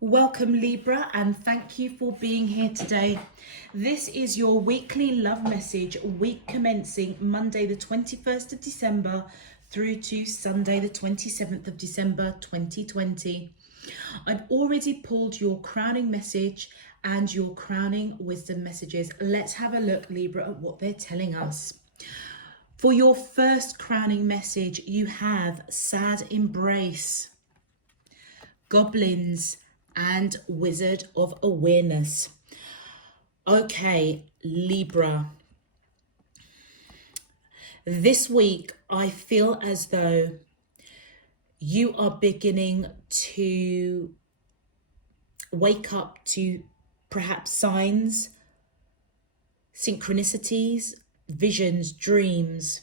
Welcome Libra, and thank you for being here today. This is your weekly love message, week commencing Monday the 21st of December through to Sunday the 27th of December 2020. I've already pulled your crowning message and your crowning wisdom messages. Let's have a look, Libra, at what they're telling us. For your first crowning message, you have sad embrace, goblins, and Wizard of Awareness. Okay, Libra. This week, I feel as though you are beginning to wake up to perhaps signs, synchronicities, visions, dreams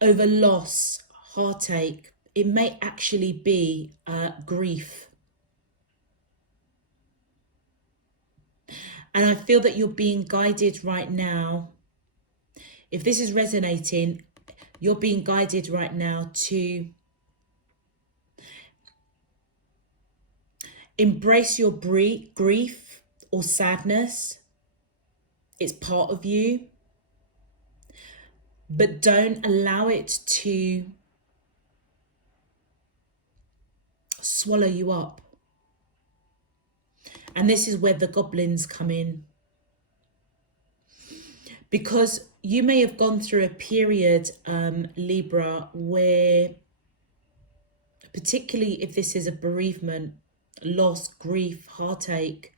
over loss, heartache. It may actually be grief. And I feel that you're being guided right now. If this is resonating, you're being guided right now to embrace your grief or sadness. It's part of you. But don't allow it to swallow you up. And this is where the goblins come in. Because you may have gone through a period, Libra, where, particularly if this is a bereavement, loss, grief, heartache,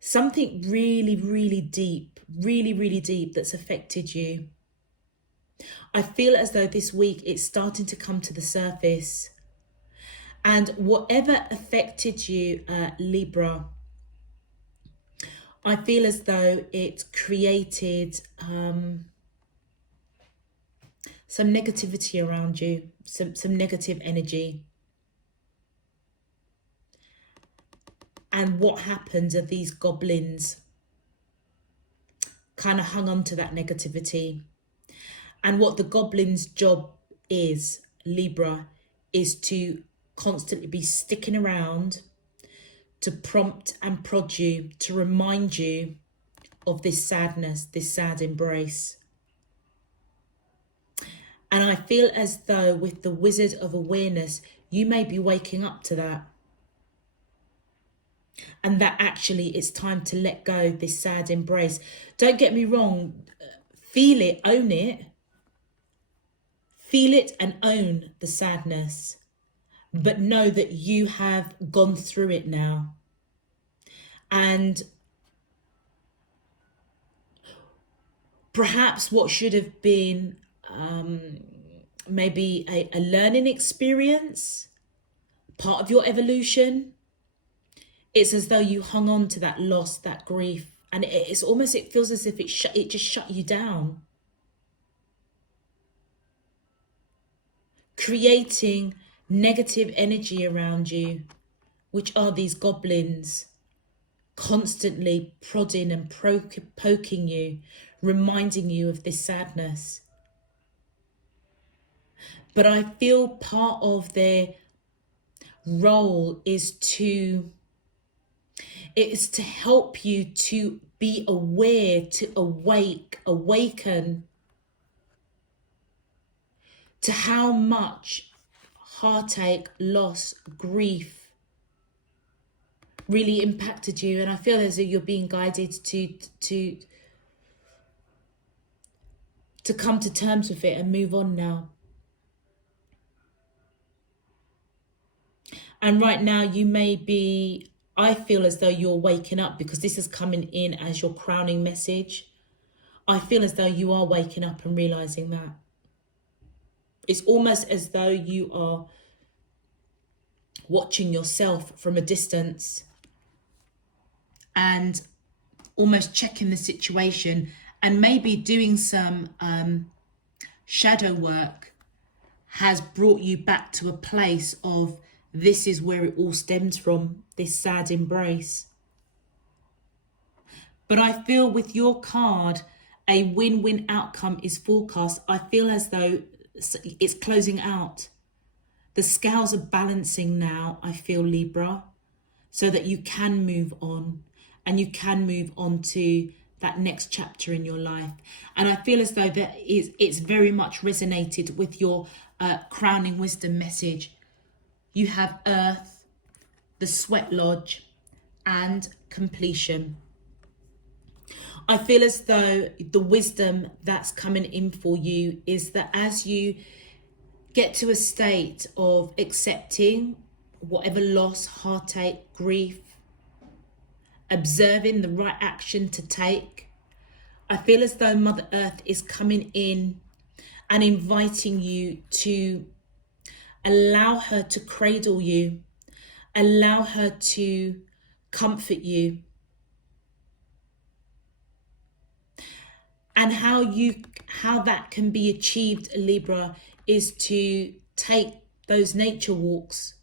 something really, really deep that's affected you. I feel as though this week it's starting to come to the surface. And whatever affected you, Libra, I feel as though it created some negativity around you, some negative energy. And what happens are these goblins kind of hung on to that negativity. And what the goblins' job is, Libra, is to constantly be sticking around to prompt and prod you, to remind you of this sadness, this sad embrace. And I feel as though with the Wizard of Awareness, you may be waking up to that. And that actually it's time to let go of this sad embrace. Don't get me wrong, feel it, own it. Feel it and own the sadness. But know that you have gone through it now. And perhaps what should have been maybe a learning experience, part of your evolution, it's as though you hung on to that loss, that grief. And it's almost, it feels as if it just shut you down. Creating negative energy around you, which are these goblins constantly prodding and poking you, reminding you of this sadness. But I feel part of their role is to help you to be aware, to awaken to how much heartache, loss, grief really impacted you. And I feel as though you're being guided to come to terms with it and move on now. And right now you may be, I feel as though you're waking up, because this is coming in as your crowning message. I feel as though you are waking up and realizing that. It's almost as though you are watching yourself from a distance and almost checking the situation, and maybe doing some shadow work has brought you back to a place of, this is where it all stems from, this sad embrace. But I feel with your card, a win-win outcome is forecast. I feel as though it's closing out. The scales are balancing now, I feel, Libra, so that you can move on, and you can move on to that next chapter in your life. And I feel as though that it's very much resonated with your crowning wisdom message. You have Earth, the Sweat Lodge, and completion. I feel as though the wisdom that's coming in for you is that as you get to a state of accepting whatever loss, heartache, grief, observing the right action to take, I feel as though Mother Earth is coming in and inviting you to allow her to cradle you, allow her to comfort you. And how that can be achieved, Libra, is to take those nature walks,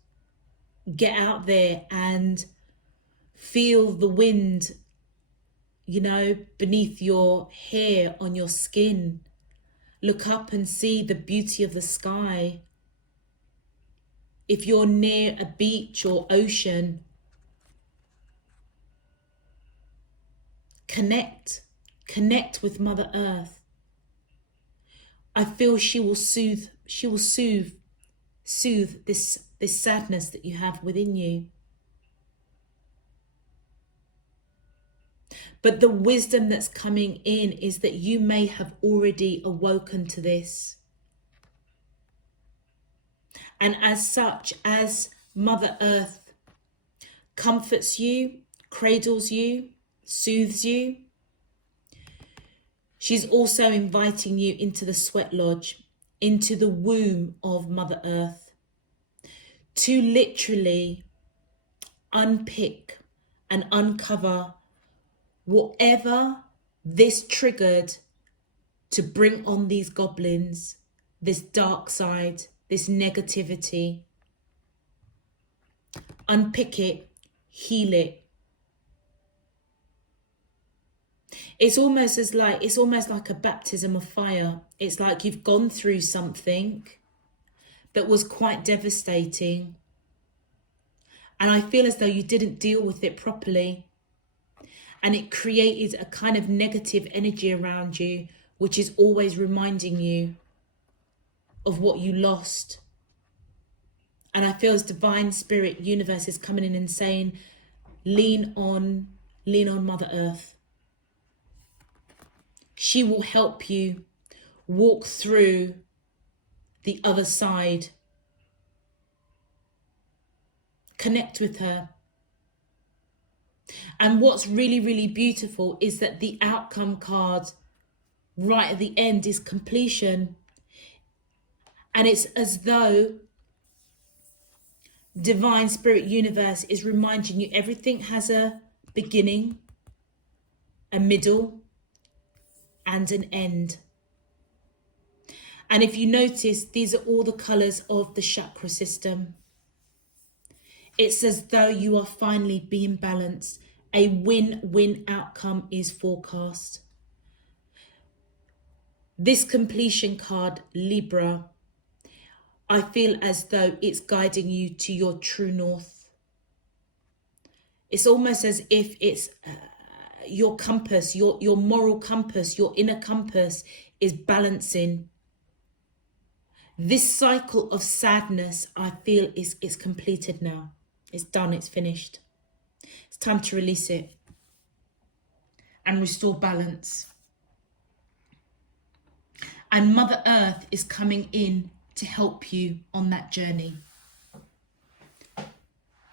get out there and feel the wind, you know, beneath your hair, on your skin. Look up and see the beauty of the sky. If you're near a beach or ocean, connect with Mother Earth. I feel she will soothe this sadness that you have within you. But the wisdom that's coming in is that you may have already awoken to this. And as such, as Mother Earth comforts you, cradles you, soothes you, she's also inviting you into the Sweat Lodge, into the womb of Mother Earth, to literally unpick and uncover whatever this triggered to bring on these goblins, this dark side, this negativity. Unpick it, heal it. It's almost like a baptism of fire. It's like you've gone through something that was quite devastating. And I feel as though you didn't deal with it properly. And it created a kind of negative energy around you, which is always reminding you of what you lost. And I feel as divine spirit universe is coming in and saying, lean on Mother Earth. She will help you walk through the other side. Connect with her. And what's really, really beautiful is that the outcome card right at the end is completion. And it's as though divine spirit universe is reminding you everything has a beginning, a middle, and an end. And if you notice, these are all the colours of the chakra system. It's as though you are finally being balanced. A win-win outcome is forecast. This completion card, Libra, I feel as though it's guiding you to your true north. It's almost as if it's your compass, your moral compass, your inner compass is balancing. This cycle of sadness, I feel, is completed now. It's done, it's finished. It's time to release it and restore balance. And Mother Earth is coming in to help you on that journey.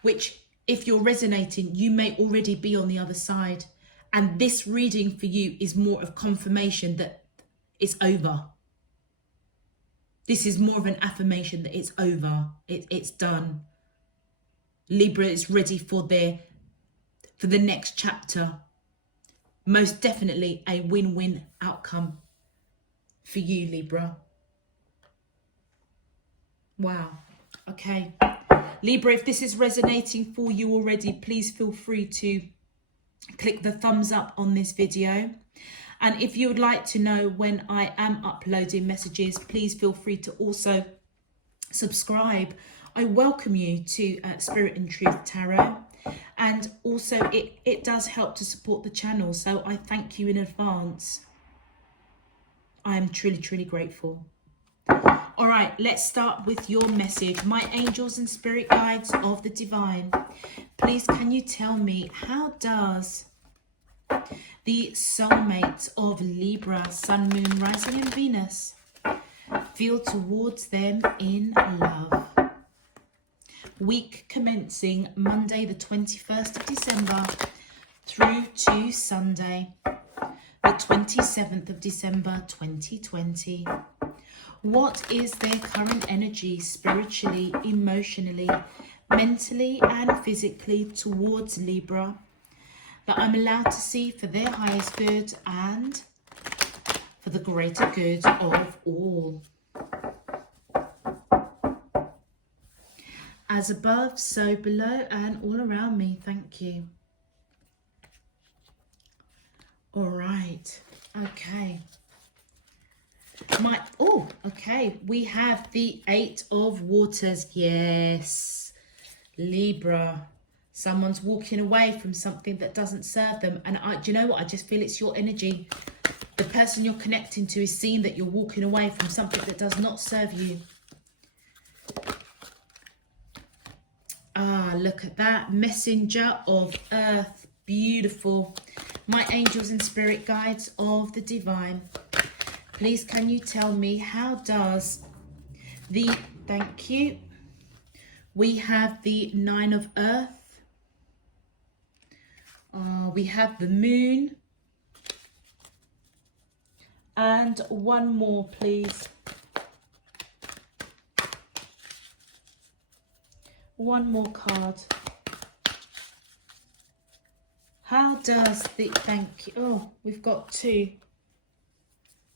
Which, if you're resonating, you may already be on the other side. And this reading for you is more of confirmation that it's over. This is more of an affirmation that it's over. It's done. Libra is ready for the next chapter. Most definitely a win-win outcome for you, Libra. Wow. Okay. Libra, if this is resonating for you already, please feel free to click the thumbs up on this video. And if you would like to know when I am uploading messages, please feel free to also subscribe. I welcome you to Spirit and Truth Tarot, and also it does help to support the channel, so I thank you in advance. I am truly grateful. All right, let's start with your message. My angels and spirit guides of the divine, please can you tell me, how does the soulmates of Libra, Sun, Moon, Rising and Venus feel towards them in love? Week commencing Monday the 21st of December through to Sunday the 27th of December 2020. What is their current energy spiritually, emotionally, mentally and physically towards Libra that I'm allowed to see for their highest good and for the greater good of all? As above, so below and all around me. Thank you. All right. Okay. Okay. We have the Eight of Waters. Yes. Libra. Someone's walking away from something that doesn't serve them. And do you know what? I just feel it's your energy. The person you're connecting to is seeing that you're walking away from something that does not serve you. Ah, look at that. Messenger of Earth. Beautiful. My angels and spirit guides of the divine, please can you tell me, how does the, thank you, we have the Nine of Earth. We have the Moon. And one more, please. One more card. How does the, thank you, oh, we've got two.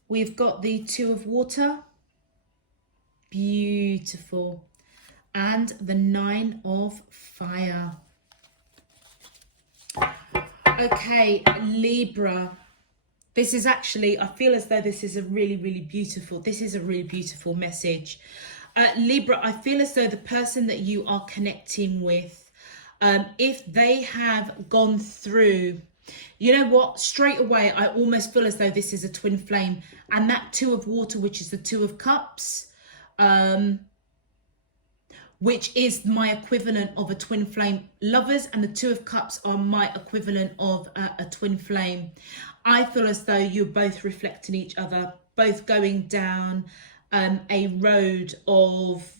We've got the Two of Water. Beautiful. And the Nine of Fire. Okay, Libra. This is actually, I feel as though this is a really beautiful message. Libra, I feel as though the person that you are connecting with, if they have gone through, you know what, straight away, I almost feel as though this is a twin flame. And that Two of Water, which is the Two of Cups, which is my equivalent of a twin flame. Lovers and the Two of Cups are my equivalent of a twin flame. I feel as though you're both reflecting each other, both going down a road of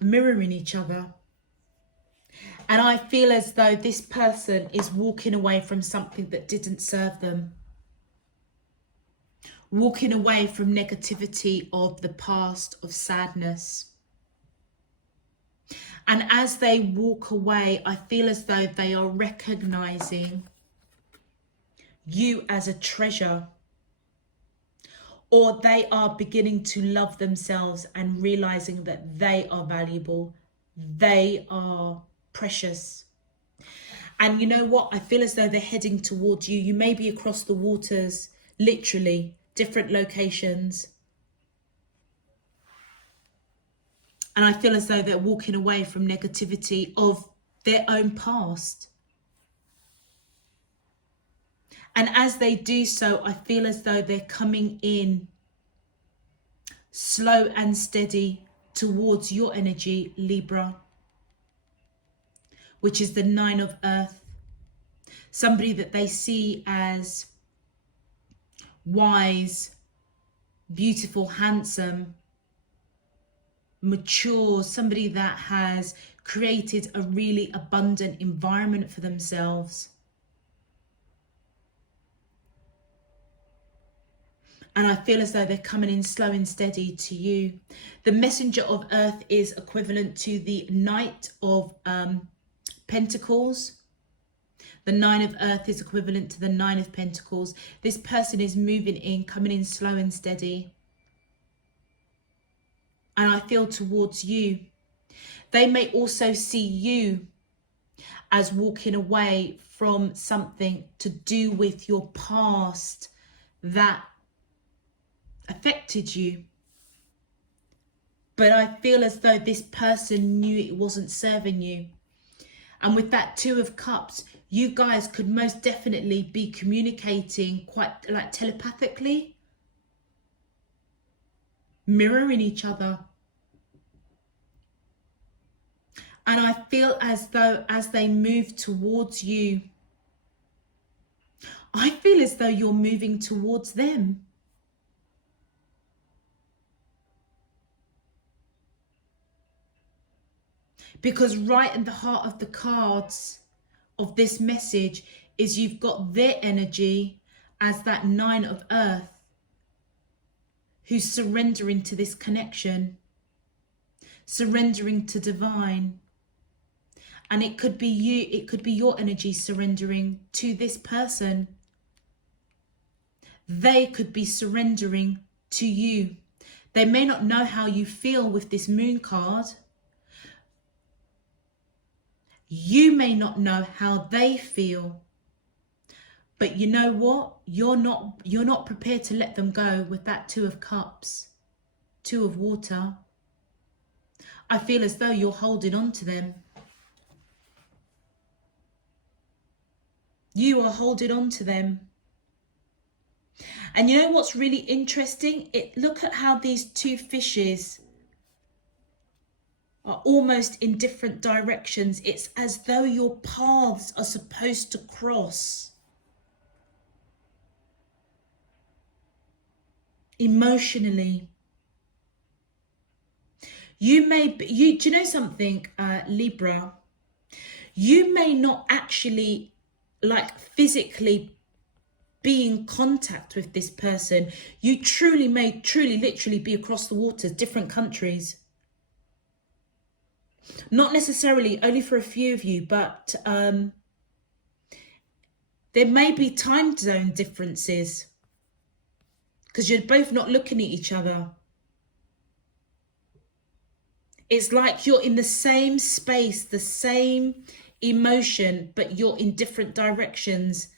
mirroring each other. And I feel as though this person is walking away from something that didn't serve them. Walking away from negativity of the past, of sadness. And as they walk away, I feel as though they are recognizing you as a treasure, or they are beginning to love themselves and realizing that they are valuable, they are precious. And you know what, I feel as though they're heading towards you. You may be across the waters, literally different locations, and I feel as though they're walking away from negativity of their own past. And as they do so, I feel as though they're coming in slow and steady towards your energy, Libra, which is the Nine of Earth. Somebody that they see as wise, beautiful, handsome, mature, somebody that has created a really abundant environment for themselves. And I feel as though they're coming in slow and steady to you. The Messenger of Earth is equivalent to the Knight of Pentacles. The Nine of Earth is equivalent to the Nine of Pentacles. This person is moving in, coming in slow and steady. And I feel towards you. They may also see you as walking away from something to do with your past that affected you. But I feel as though this person knew it wasn't serving you. And with that Two of Cups, you guys could most definitely be communicating quite like telepathically, mirroring each other. And I feel as though as they move towards you, I feel as though you're moving towards them. Because right in the heart of the cards of this message is you've got their energy as that Nine of Earth, who's surrendering to this connection, surrendering to divine. And it could be you, it could be your energy surrendering to this person. They could be surrendering to you. They may not know how you feel with this Moon card. You may not know how they feel. But you know what? You're not prepared to let them go with that Two of Cups, Two of Water. I feel as though you're holding on to them. You are holding on to them. And you know what's really interesting? Look at how these two fishes are almost in different directions. It's as though your paths are supposed to cross. Emotionally. Do you know something, Libra? You may not actually like physically be in contact with this person. You may literally be across the waters, different countries. Not necessarily only for a few of you, but there may be time zone differences because you're both not looking at each other. It's like you're in the same space, the same emotion, but you're in different directions.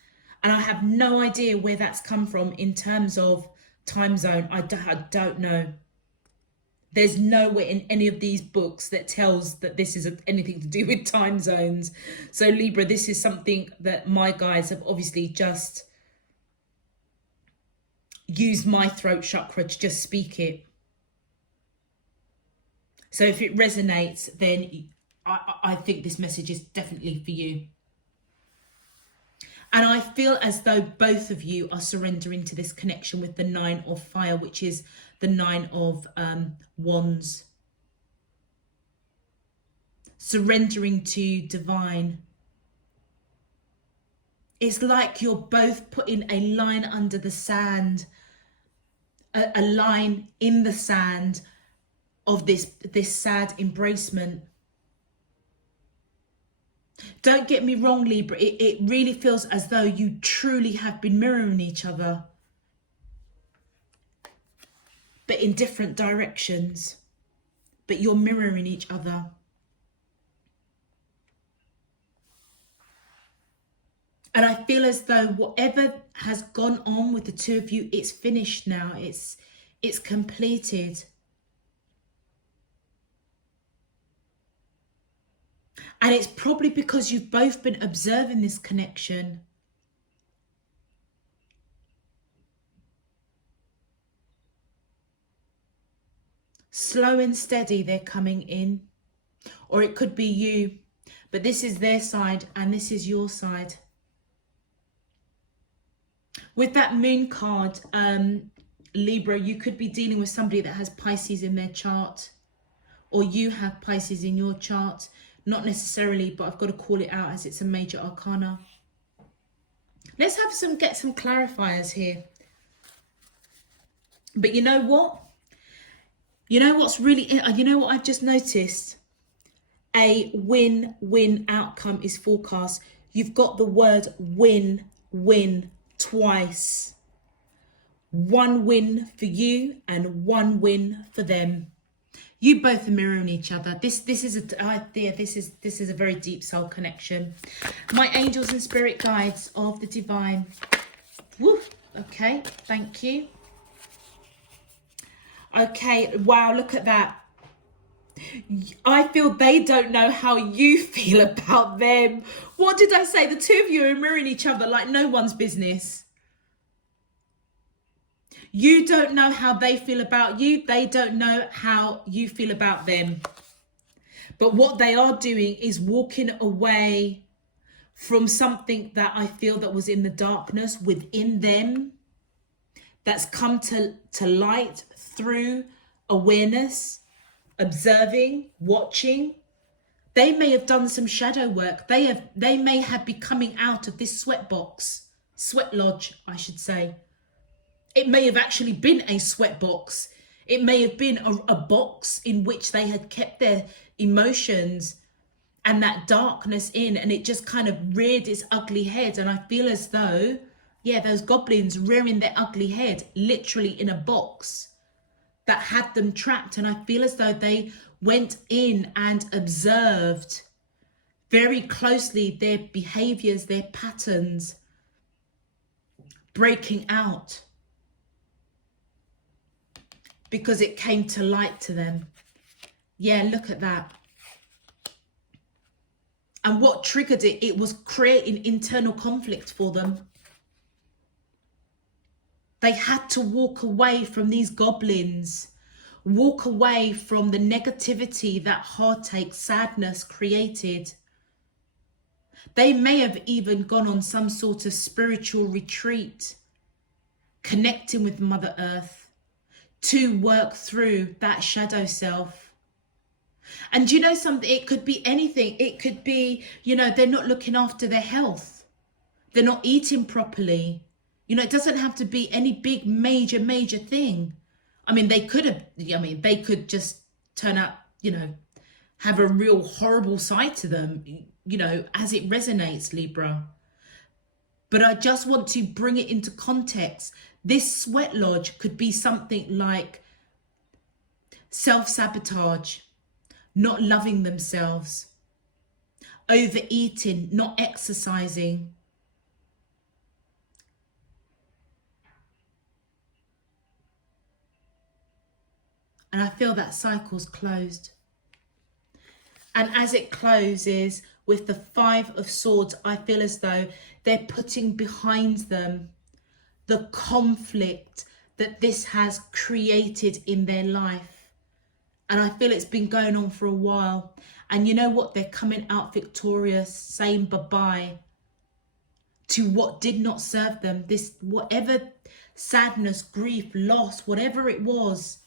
And I have no idea where that's come from in terms of time zone. I don't know. There's nowhere in any of these books that tells that this is anything to do with time zones. So Libra, this is something that my guides have obviously just used my throat chakra to just speak it. So if it resonates, then I think this message is definitely for you. And I feel as though both of you are surrendering to this connection with the Nine of Fire, which is the Nine of Wands. Surrendering to divine. It's like you're both putting a line under the sand, a line in the sand of this sad embracement. Don't get me wrong, Libra, it really feels as though you truly have been mirroring each other, but in different directions, but you're mirroring each other. And I feel as though whatever has gone on with the two of you, it's finished now. It's completed. And it's probably because you've both been observing this connection. Slow and steady, they're coming in. Or it could be you, but this is their side and this is your side. With that Moon card, Libra, you could be dealing with somebody that has Pisces in their chart. Or you have Pisces in your chart. Not necessarily, but I've got to call it out as it's a major arcana. Let's get some clarifiers here. But you know what? You know what's really, you know what I've just noticed? A win-win outcome is forecast. You've got the word win-win twice. One win for you and one win for them. You both are mirroring each other. This is a very deep soul connection. My angels and spirit guides of the divine. Woo. Okay, thank you. Okay, wow, look at that. I feel they don't know how you feel about them. What did I say? The two of you are mirroring each other like no one's business. You don't know how they feel about you. They don't know how you feel about them. But what they are doing is walking away from something that I feel that was in the darkness within them, that's come to light through awareness, observing, watching. They may have done some shadow work. They may have been coming out of this sweat lodge, I should say. It may have actually been a sweat box. It may have been a box in which they had kept their emotions and that darkness in, and it just kind of reared its ugly head. And I feel as though, yeah, those goblins rearing their ugly head literally in a box that had them trapped. And I feel as though they went in and observed very closely their behaviors, their patterns breaking out, because it came to light to them. Yeah, look at that. And what triggered it? It was creating internal conflict for them. They had to walk away from these goblins, walk away from the negativity that heartache, sadness created. They may have even gone on some sort of spiritual retreat, connecting with Mother Earth to work through that shadow self. And you know something, it could be anything. It could be, you know, they're not looking after their health. They're not eating properly. You know, it doesn't have to be any big, major thing. I mean, they could just turn out, you know, have a real horrible side to them, you know, as it resonates, Libra. But I just want to bring it into context. This sweat lodge could be something like self-sabotage, not loving themselves, overeating, not exercising. And I feel that cycle's closed. And as it closes with the 5 of Swords, I feel as though they're putting behind them the conflict that this has created in their life. And I feel it's been going on for a while. And you know what? They're coming out victorious, saying bye-bye to what did not serve them. This, whatever sadness, grief, loss, whatever it was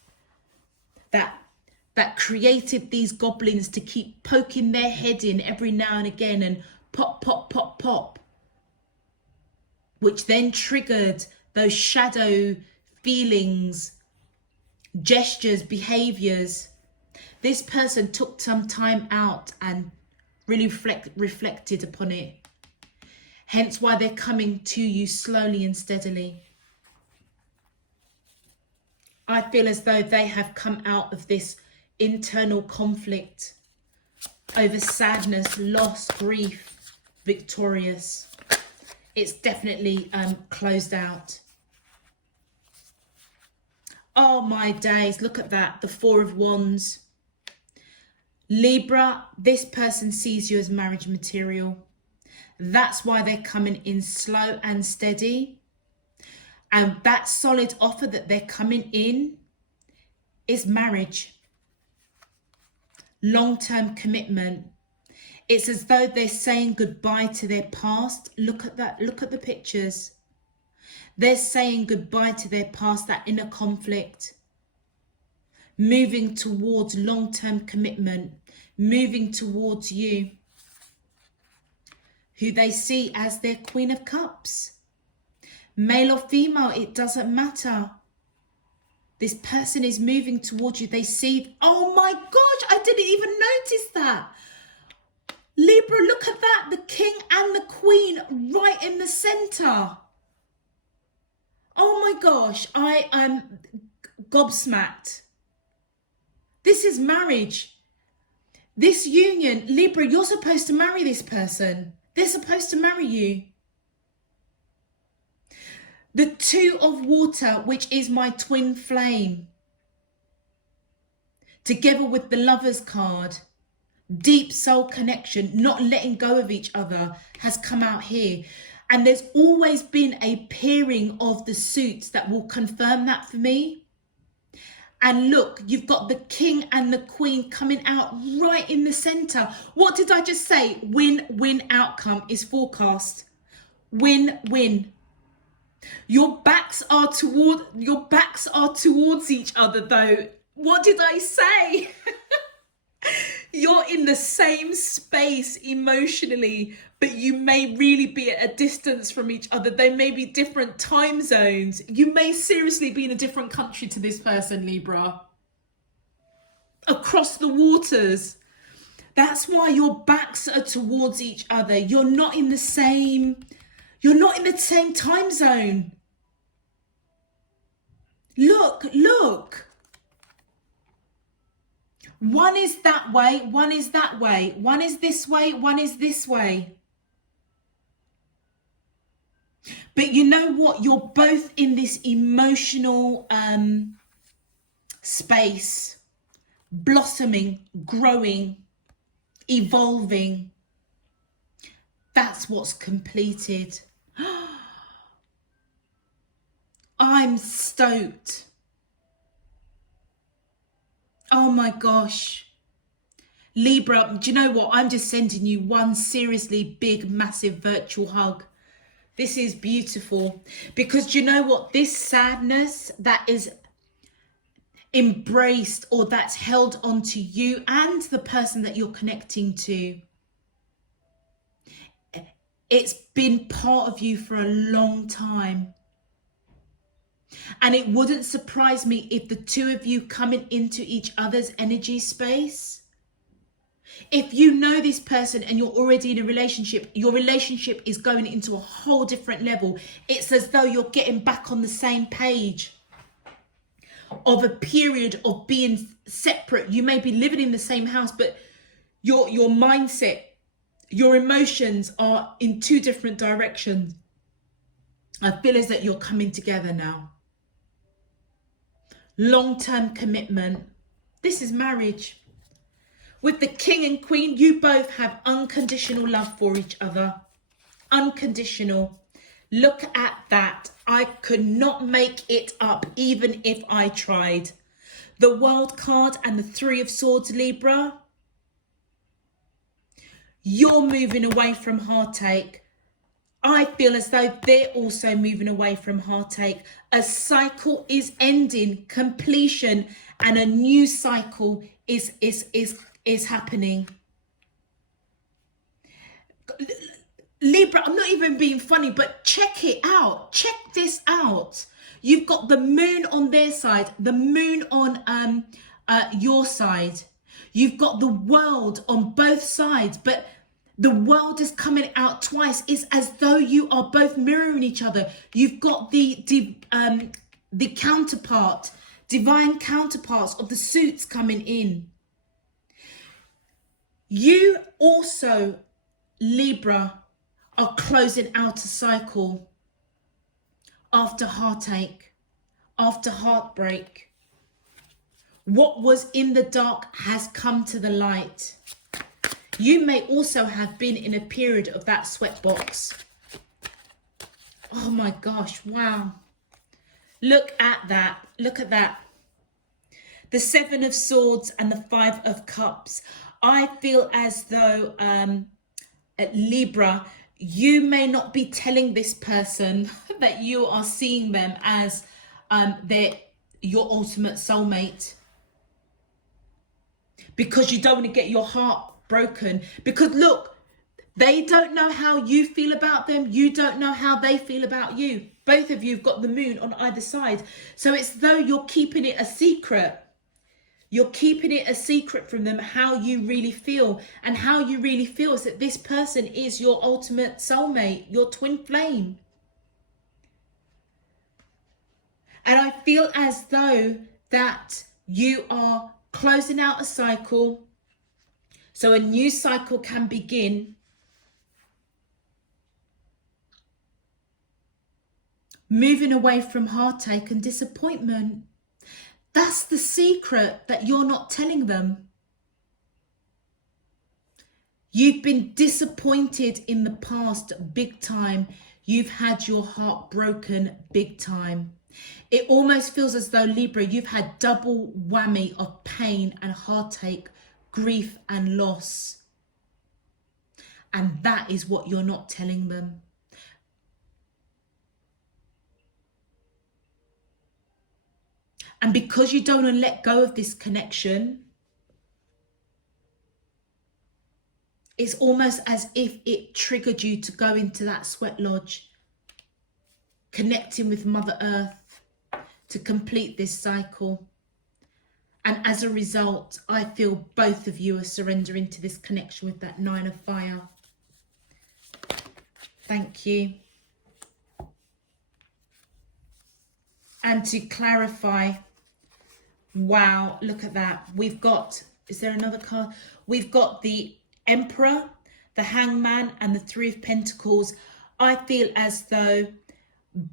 that created these goblins to keep poking their head in every now and again and pop, which then triggered those shadow feelings, gestures, behaviors. This person took some time out and really reflected upon it. Hence why they're coming to you slowly and steadily. I feel as though they have come out of this internal conflict over sadness, loss, grief, victorious. It's definitely closed out. Oh my days, look at that, the 4 of Wands. Libra, this person sees you as marriage material. That's why they're coming in slow and steady. And that solid offer that they're coming in is marriage. Long-term commitment. It's as though they're saying goodbye to their past. Look at that. Look at the pictures. They're saying goodbye to their past, that inner conflict. Moving towards long-term commitment. Moving towards you, who they see as their Queen of Cups. Male or female, it doesn't matter. This person is moving towards you. They see, oh my gosh, I didn't even notice that. Libra, look at that. The King and the Queen right in the center. Oh my gosh, I am gobsmacked. This is marriage. This union, Libra, you're supposed to marry this person. They're supposed to marry you. The 2 of Water, which is my twin flame. together with the Lovers card, deep soul connection, not letting go of each other, has come out here. And there's always been a pairing of the suits that will confirm that for me. And look, you've got the King and the Queen coming out right in the center. What did I just say? Win-win outcome is forecast. Win-win. Your backs are towards each other though. What did I say? You're in the same space emotionally, but you may really be at a distance from each other. They may be different time zones. You may seriously be in a different country to this person, Libra. Across the waters. That's why your backs are towards each other. You're not in the same time zone. Look. One is that way, one is that way. One is this way, one is this way. But you know what? You're both in this emotional space, blossoming, growing, evolving. That's what's completed. I'm stoked. Oh my gosh. Libra, do you know what? I'm just sending you one seriously big, massive virtual hug. This is beautiful. Because do you know what? This sadness that is embraced or that's held onto you and the person that you're connecting to, it's been part of you for a long time. And it wouldn't surprise me if the two of you coming into each other's energy space. If you know this person and you're already in a relationship, your relationship is going into a whole different level. It's as though you're getting back on the same page of a period of being separate. You may be living in the same house, but your mindset, your emotions are in two different directions. I feel as that you're coming together now. Long-term commitment. This is marriage. With the King and Queen, you both have unconditional love for each other. Unconditional. Look at that. I could not make it up even if I tried. The World card and the Three of Swords, Libra. You're moving away from heartache. I feel as though they're also moving away from heartache. A cycle is ending, completion, and a new cycle is happening. Libra, I'm not even being funny, but check it out. Check this out. You've got the moon on their side, the moon on your side. You've got the world on both sides, but the world is coming out twice. It's as though you are both mirroring each other. You've got the counterpart, divine counterparts of the suits coming in. You also, Libra, are closing out a cycle after heartache, after heartbreak. What was in the dark has come to the light. You may also have been in a period of that sweatbox. Oh my gosh, wow. Look at that. Look at that. The Seven of Swords and the Five of Cups. I feel as though, at Libra, you may not be telling this person that you are seeing them as your ultimate soulmate. Because you don't want to get your heart broken. Because look, they don't know how you feel about them. You don't know how they feel about you. Both of you have got the moon on either side. So it's though you're keeping it a secret. You're keeping it a secret from them how you really feel. And how you really feel is that this person is your ultimate soulmate, your twin flame. And I feel as though that you are closing out a cycle. So a new cycle can begin. Moving away from heartache and disappointment. That's the secret that you're not telling them. You've been disappointed in the past big time. You've had your heart broken big time. It almost feels as though, Libra, you've had double whammy of pain and heartache, grief and loss. And that is what you're not telling them. And because you don't want to let go of this connection, it's almost as if it triggered you to go into that sweat lodge, connecting with Mother Earth to complete this cycle. And as a result, I feel both of you are surrendering to this connection with that 9 of fire. Thank you. And to clarify, wow, look at that. We've got, is there another card? We've got the Emperor, the Hangman, and the 3 of Pentacles. I feel as though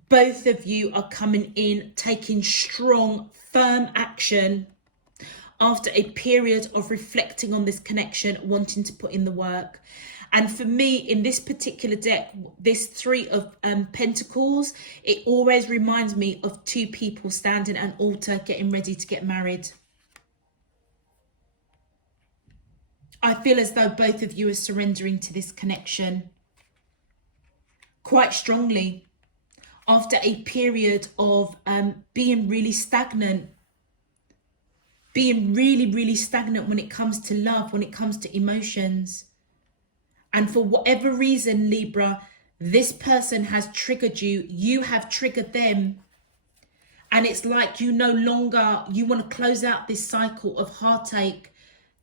both of you are coming in, taking strong, firm action after a period of reflecting on this connection, wanting to put in the work. And for me, in this particular deck, this 3 of Pentacles, it always reminds me of 2 people standing at an altar getting ready to get married. I feel as though both of you are surrendering to this connection quite strongly after a period of being really stagnant. Being really stagnant when it comes to love, when it comes to emotions. And for whatever reason, Libra, this person has triggered you. You have triggered them. And it's like you no longer, you want to close out this cycle of heartache,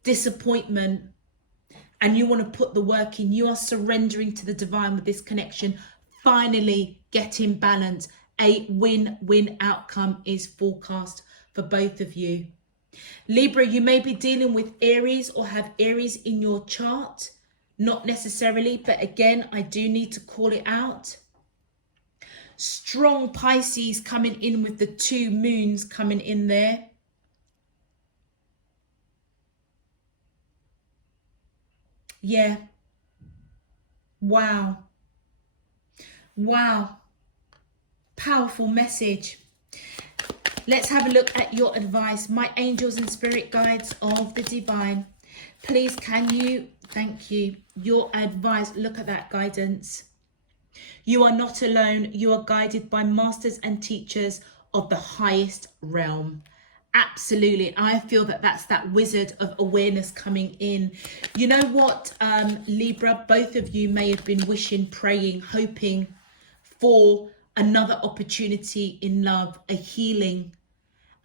disappointment, and you want to put the work in. You are surrendering to the divine with this connection. Finally getting balance. A win-win outcome is forecast for both of you. Libra, you may be dealing with Aries or have Aries in your chart. Not necessarily, but again, I do need to call it out. Strong Pisces coming in with the 2 moons coming in there. Yeah. Wow. Wow. Powerful message. Let's have a look at your advice. My angels and spirit guides of the divine, please can you, thank you, your advice. Look at that guidance. You are not alone. You are guided by masters and teachers of the highest realm. Absolutely. I feel that that's that wizard of awareness coming in. You know what, Libra, both of you may have been wishing, praying, hoping for another opportunity in love, a healing.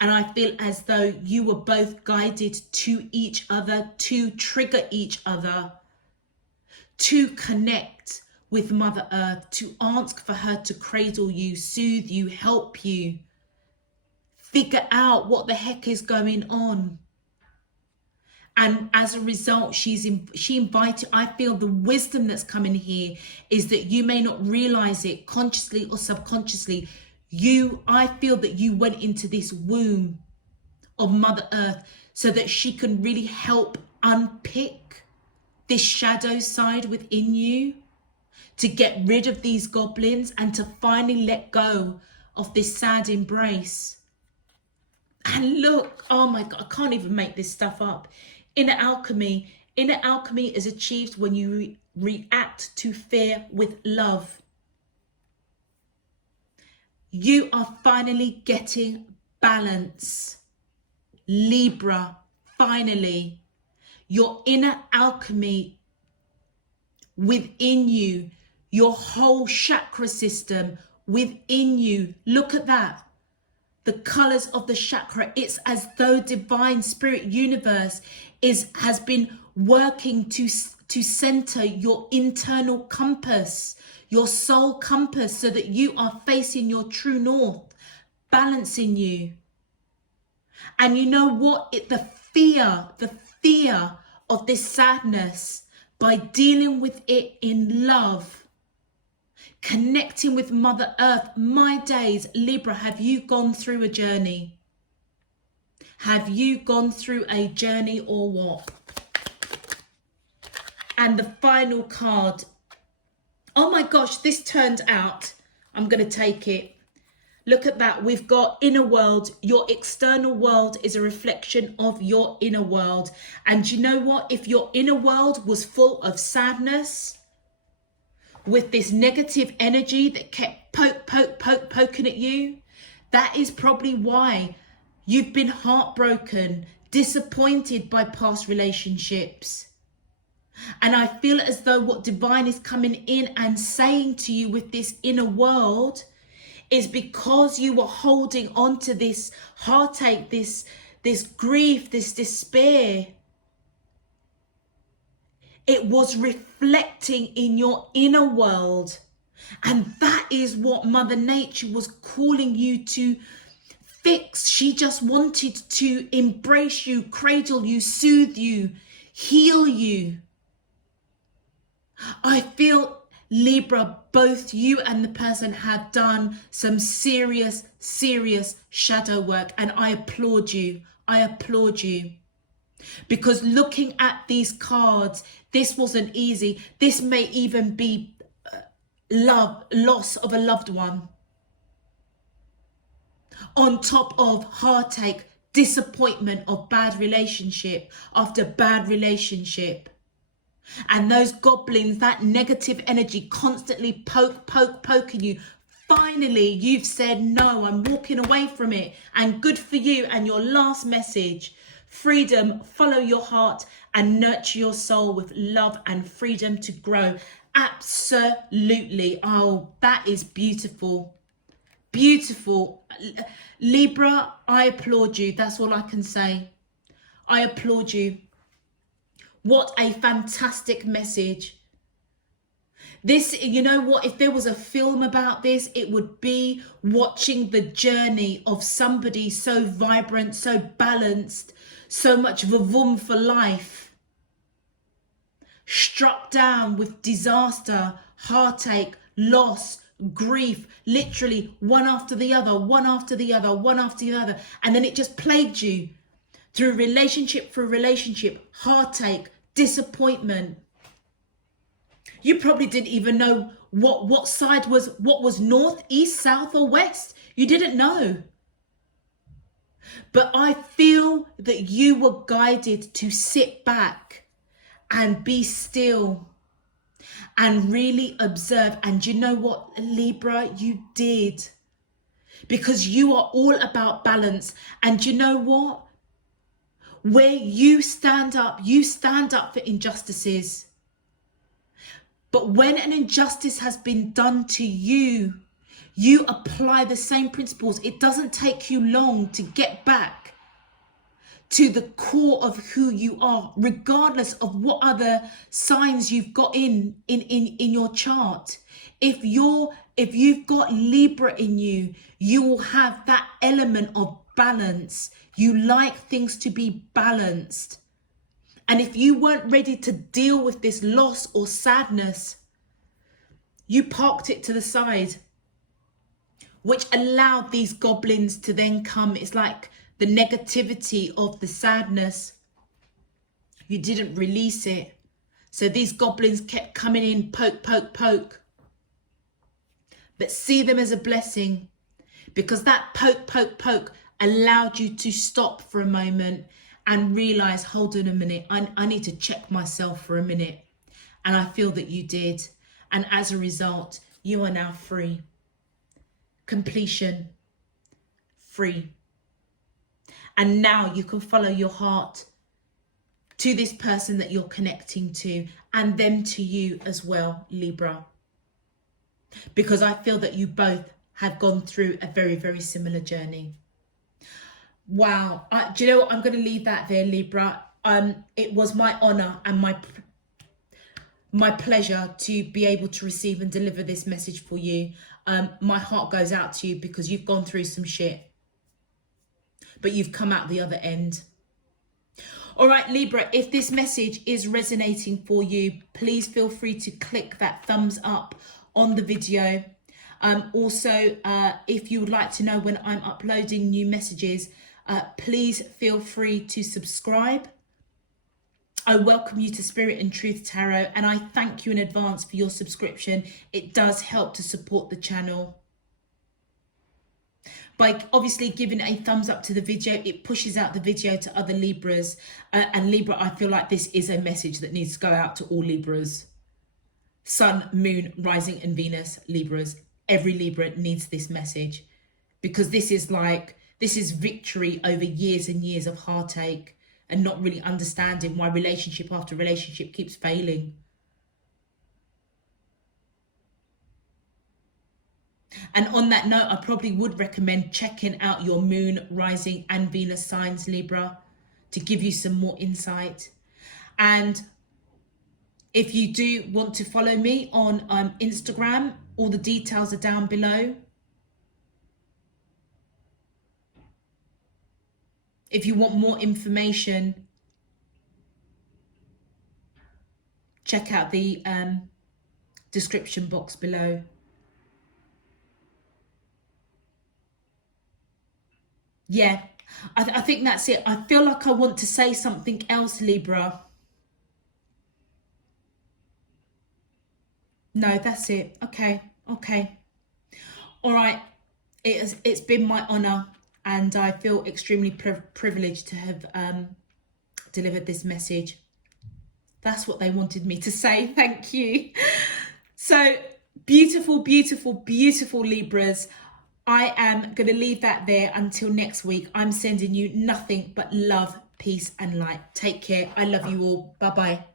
And I feel as though you were both guided to each other, to trigger each other, to connect with Mother Earth, to ask for her to cradle you, soothe you, help you, figure out what the heck is going on. And as a result, she invited, I feel the wisdom that's coming here is that you may not realize it consciously or subconsciously. I feel that you went into this womb of Mother Earth so that she can really help unpick this shadow side within you, to get rid of these goblins and to finally let go of this sad embrace. And look, oh my God, I can't even make this stuff up. Inner alchemy is achieved when you react to fear with love. You are finally getting balance. Libra, finally. Your inner alchemy within you, your whole chakra system within you. Look at that. The colors of the chakra, it's as though divine spirit universe has been working to center your internal compass, your soul compass, so that you are facing your true north, balancing you. And you know what? The fear of this sadness, by dealing with it in love, connecting with Mother Earth. My days, Libra, have you gone through a journey? Have you gone through a journey or what? And the final card. Oh my gosh, this turned out. I'm going to take it. Look at that. We've got inner world. Your external world is a reflection of your inner world. And you know what? If your inner world was full of sadness, with this negative energy that kept poking at you, that is probably why you've been heartbroken, disappointed by past relationships. And I feel as though what divine is coming in and saying to you with this inner world is because you were holding on to this heartache, this grief, this despair. It was reflecting in your inner world. And that is what Mother Nature was calling you to fix. She just wanted to embrace you, cradle you, soothe you, heal you. I feel, Libra, both you and the person have done some serious shadow work. And I applaud you. I applaud you. Because looking at these cards, this wasn't easy. This may even be loss of a loved one. On top of heartache, disappointment of bad relationship after bad relationship. And those goblins, that negative energy constantly poking you. Finally, you've said, no, I'm walking away from it. And good for you. And your last message, freedom, follow your heart and nurture your soul with love and freedom to grow. Absolutely. Oh, that is beautiful. Beautiful. Libra, I applaud you. That's all I can say. I applaud you. What a fantastic message. This, you know what, if there was a film about this, it would be watching the journey of somebody so vibrant, so balanced, so much vavoom for life, struck down with disaster, heartache, loss, grief, literally one after the other, one after the other, one after the other. And then it just plagued you through relationship, heartache, disappointment. You probably didn't even know what side was, what was north, east, south or west. You didn't know. But I feel that you were guided to sit back and be still and really observe. And you know what, Libra, you did. Because you are all about balance. And you know what? Where you stand up for injustices. But when an injustice has been done to you, you apply the same principles. It doesn't take you long to get back to the core of who you are, regardless of what other signs you've got in your chart. If you've got Libra in you, you will have that element of balance. You like things to be balanced. And if you weren't ready to deal with this loss or sadness, you parked it to the side, which allowed these goblins to then come. It's like the negativity of the sadness. You didn't release it. So these goblins kept coming in, poke. But see them as a blessing, because that poke allowed you to stop for a moment and realize, hold on a minute, I need to check myself for a minute. And I feel that you did. And as a result, you are now free. Completion. Free. And now you can follow your heart to this person that you're connecting to, and them to you as well, Libra. Because I feel that you both have gone through a very similar journey. Wow. Do you know what? I'm going to leave that there, Libra. It was my honor and my pleasure to be able to receive and deliver this message for you. My heart goes out to you because you've gone through some shit, but you've come out the other end. All right, Libra, if this message is resonating for you, please feel free to click that thumbs up on the video. Also, if you would like to know when I'm uploading new messages, Please feel free to subscribe. I welcome you to Spirit and Truth Tarot, and I thank you in advance for your subscription. It does help to support the channel. By obviously giving a thumbs up to the video, it pushes out the video to other Libras. And Libra, I feel like this is a message that needs to go out to all Libras. Sun, Moon, Rising and Venus Libras. Every Libra needs this message, because this is victory over years and years of heartache and not really understanding why relationship after relationship keeps failing. And on that note, I probably would recommend checking out your Moon, Rising and Venus signs, Libra, to give you some more insight. And if you do want to follow me on Instagram, all the details are down below. If you want more information, check out the description box below. Yeah, I think that's it. I feel like I want to say something else, Libra. No, that's it. Okay. All right. It's been my honor, and I feel extremely privileged to have delivered this message. That's what they wanted me to say. Thank you. So beautiful, beautiful, beautiful Libras. I am going to leave that there until next week. I'm sending you nothing but love, peace and light. Take care. I love you all. Bye-bye.